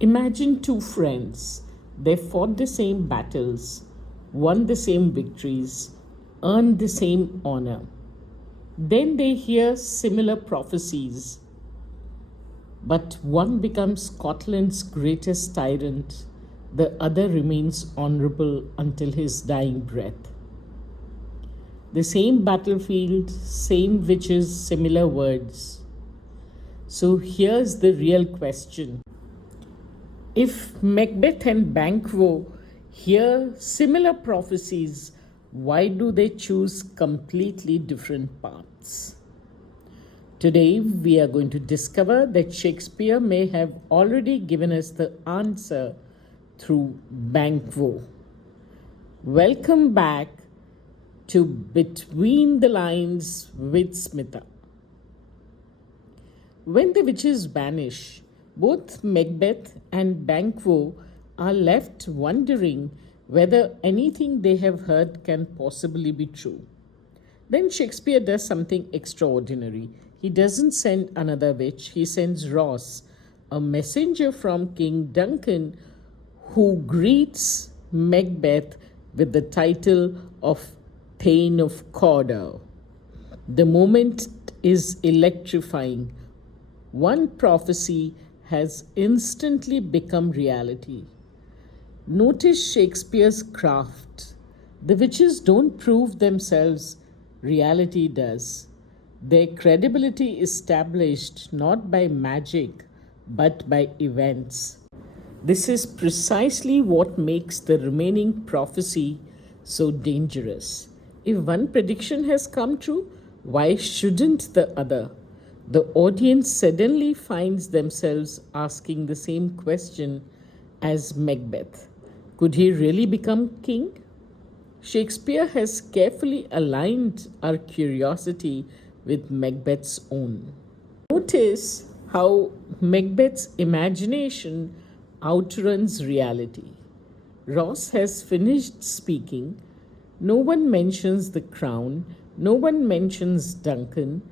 Imagine two friends. They fought the same battles, won the same victories, earned the same honor. Then they hear similar prophecies, but one becomes Scotland's greatest tyrant, the other remains honorable until his dying breath. The same battlefield, same witches, similar words. So here's the real question. If Macbeth and Banquo hear similar prophecies, why do they choose completely different paths? Today, we are going to discover that Shakespeare may have already given us the answer through Banquo. Welcome back to Between the Lines with Smitha. When the witches vanish, both Macbeth and Banquo are left wondering whether anything they have heard can possibly be true. Then Shakespeare does something extraordinary. He doesn't send another witch, he sends Ross, a messenger from King Duncan, who greets Macbeth with the title of Thane of Cawdor. The moment is electrifying. One prophecy has instantly become reality. Notice Shakespeare's craft. The witches don't prove themselves, reality does. Their credibility is established not by magic but by events. This is precisely what makes the remaining prophecy so dangerous. If one prediction has come true, why shouldn't the other? The audience suddenly finds themselves asking the same question as Macbeth. Could he really become king? Shakespeare has carefully aligned our curiosity with Macbeth's own. Notice how Macbeth's imagination outruns reality. Ross has finished speaking. No one mentions the crown, no one mentions Duncan,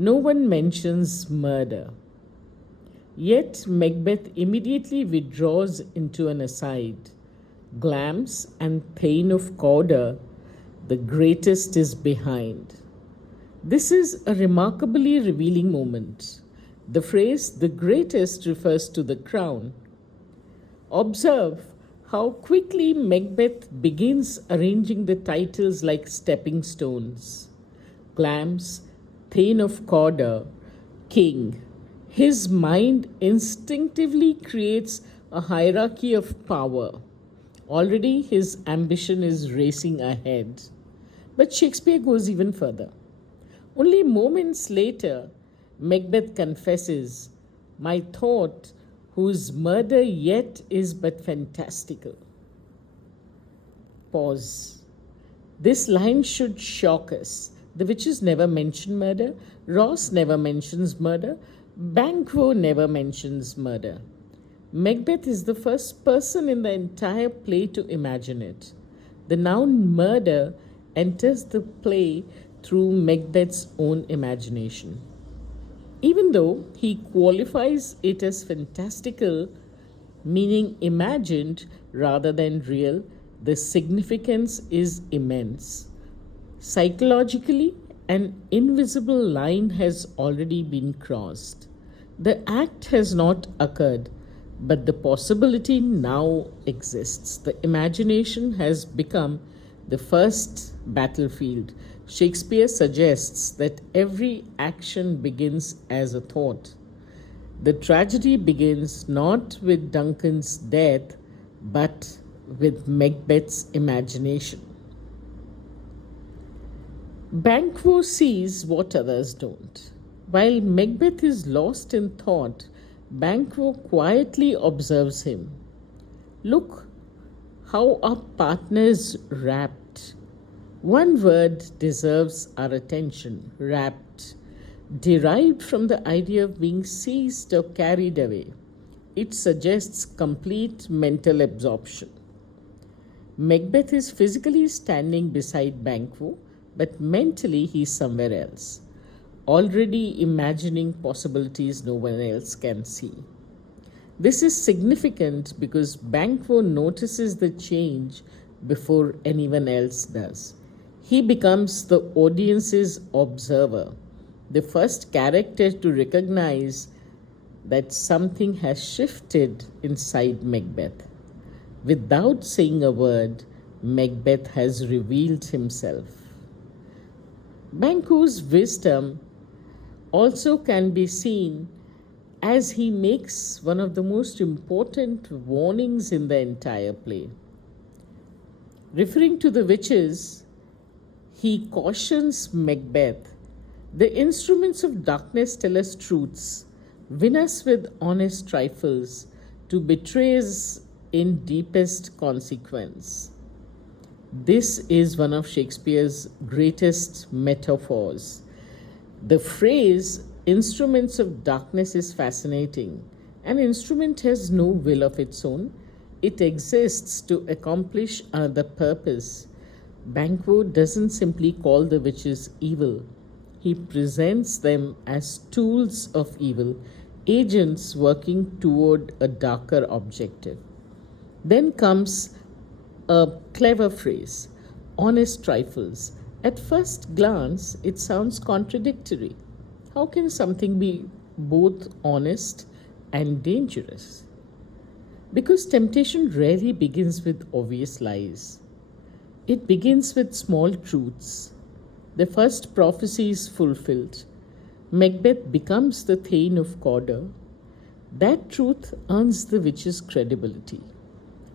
no one mentions murder. Yet Macbeth immediately withdraws into an aside. Glamis and Thane of Cawdor, the greatest is behind. This is a remarkably revealing moment. The phrase the greatest refers to the crown. Observe how quickly Macbeth begins arranging the titles like stepping stones. Glamis, Thane of Cawdor, King. His mind instinctively creates a hierarchy of power. Already his ambition is racing ahead. But Shakespeare goes even further. Only moments later, Macbeth confesses, "My thought, whose murder yet is but fantastical." Pause. This line should shock us. The witches never mention murder. Ross never mentions murder. Banquo never mentions murder. Macbeth is the first person in the entire play to imagine it. The noun murder enters the play through Macbeth's own imagination. Even though he qualifies it as fantastical, meaning imagined rather than real, the significance is immense. Psychologically, an invisible line has already been crossed. The act has not occurred, but the possibility now exists. The imagination has become the first battlefield. Shakespeare suggests that every action begins as a thought. The tragedy begins not with Duncan's death, but with Macbeth's imagination. Banquo sees what others don't. While Macbeth is lost in thought, Banquo quietly observes him. Look how our partner is rapt. One word deserves our attention, rapt, derived from the idea of being seized or carried away. It suggests complete mental absorption. Macbeth is physically standing beside Banquo, but mentally he's somewhere else, already imagining possibilities no one else can see. This is significant because Banquo notices the change before anyone else does. He becomes the audience's observer, the first character to recognize that something has shifted inside Macbeth. Without saying a word, Macbeth has revealed himself. Banquo's wisdom also can be seen as he makes one of the most important warnings in the entire play. Referring to the witches, he cautions Macbeth, the instruments of darkness tell us truths, win us with honest trifles, to betray us in deepest consequence. This is one of Shakespeare's greatest metaphors. The phrase instruments of darkness is fascinating. An instrument has no will of its own, it exists to accomplish another purpose. Banquo doesn't simply call the witches evil, he presents them as tools of evil, agents working toward a darker objective. Then comes a clever phrase, honest trifles. At first glance, it sounds contradictory. How can something be both honest and dangerous? Because temptation rarely begins with obvious lies. It begins with small truths. The first prophecy is fulfilled. Macbeth becomes the Thane of Cawdor. That truth earns the witch's credibility.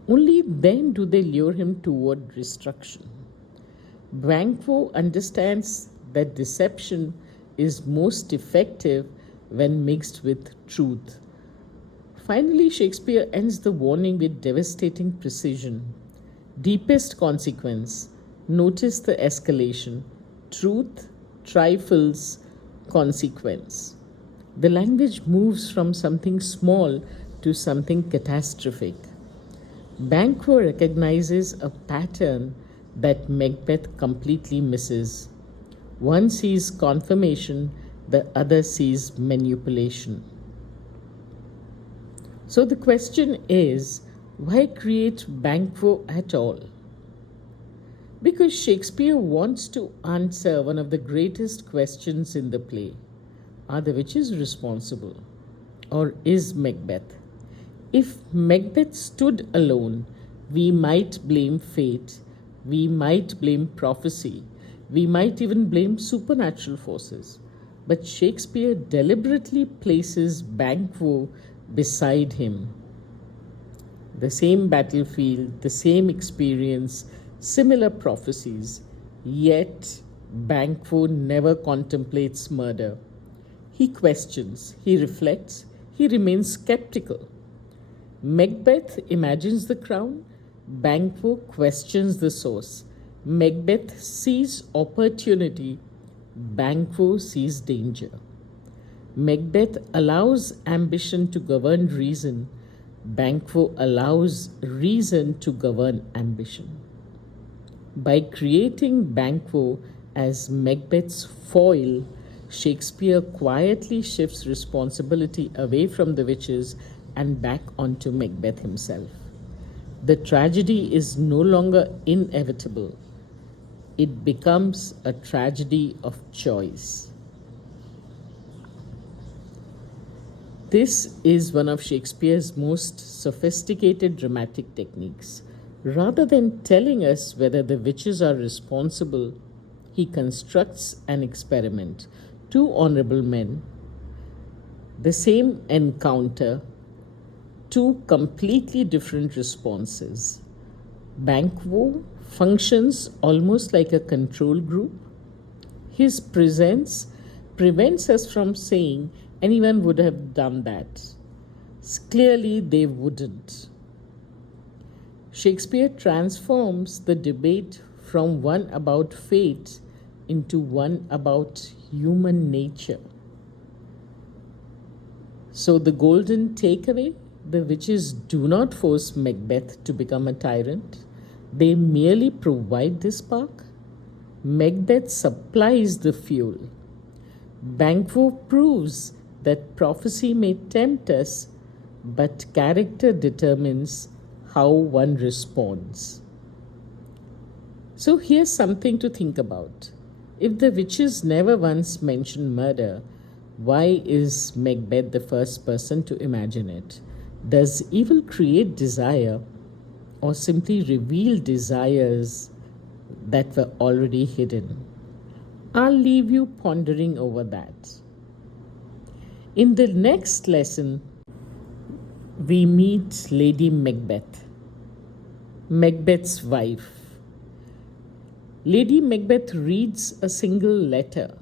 Only then do they lure him toward destruction. Banquo understands that deception is most effective when mixed with truth. Finally, Shakespeare ends the warning with devastating precision. Deepest consequence. Notice the escalation. Truth, trifles, consequence. The language moves from something small to something catastrophic. Banquo recognizes a pattern that Macbeth completely misses. One sees confirmation, the other sees manipulation. So the question is, why create Banquo at all? Because Shakespeare wants to answer one of the greatest questions in the play. Are the witches responsible? Or is Macbeth? If Macbeth stood alone, we might blame fate, we might blame prophecy, we might even blame supernatural forces. But Shakespeare deliberately places Banquo beside him. The same battlefield, the same experience, similar prophecies, yet Banquo never contemplates murder. He questions, he reflects, he remains skeptical. Macbeth imagines the crown, Banquo questions the source. Macbeth sees opportunity, Banquo sees danger. Macbeth allows ambition to govern reason, Banquo allows reason to govern ambition. By creating Banquo as Macbeth's foil, Shakespeare quietly shifts responsibility away from the witches and back onto Macbeth himself. The tragedy is no longer inevitable, it becomes a tragedy of choice. This is one of Shakespeare's most sophisticated dramatic techniques. Rather than telling us whether the witches are responsible, he constructs an experiment. Two honorable men, the same encounter, two completely different responses. Banquo functions almost like a control group. His presence prevents us from saying anyone would have done that. Clearly, they wouldn't. Shakespeare transforms the debate from one about fate into one about human nature. So, the golden takeaway, the witches do not force Macbeth to become a tyrant, they merely provide the spark. Macbeth supplies the fuel. Banquo proves that prophecy may tempt us, but character determines how one responds. So here's something to think about. If the witches never once mention murder, why is Macbeth the first person to imagine it? Does evil create desire or simply reveal desires that were already hidden? I'll leave you pondering over that. In the next lesson, we meet Lady Macbeth, Macbeth's wife. Lady Macbeth reads a single letter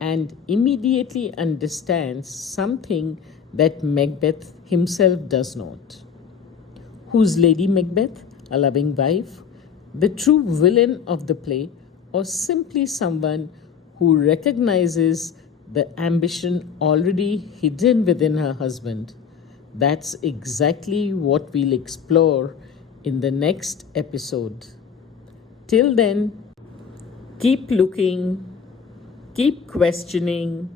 and immediately understands something that Macbeth himself does not. Who's Lady Macbeth? A loving wife? The true villain of the play? Or simply someone who recognizes the ambition already hidden within her husband? That's exactly what we'll explore in the next episode. Till then, keep looking, keep questioning,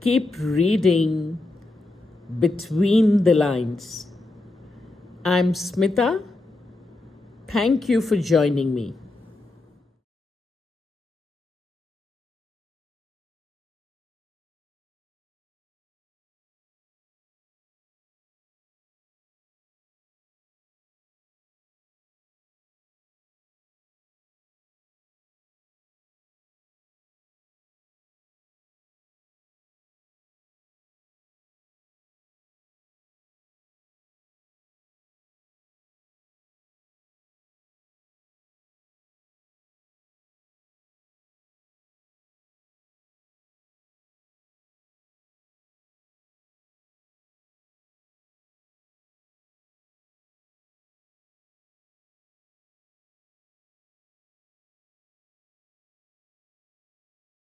keep reading between the lines. I'm Smitha. Thank you for joining me.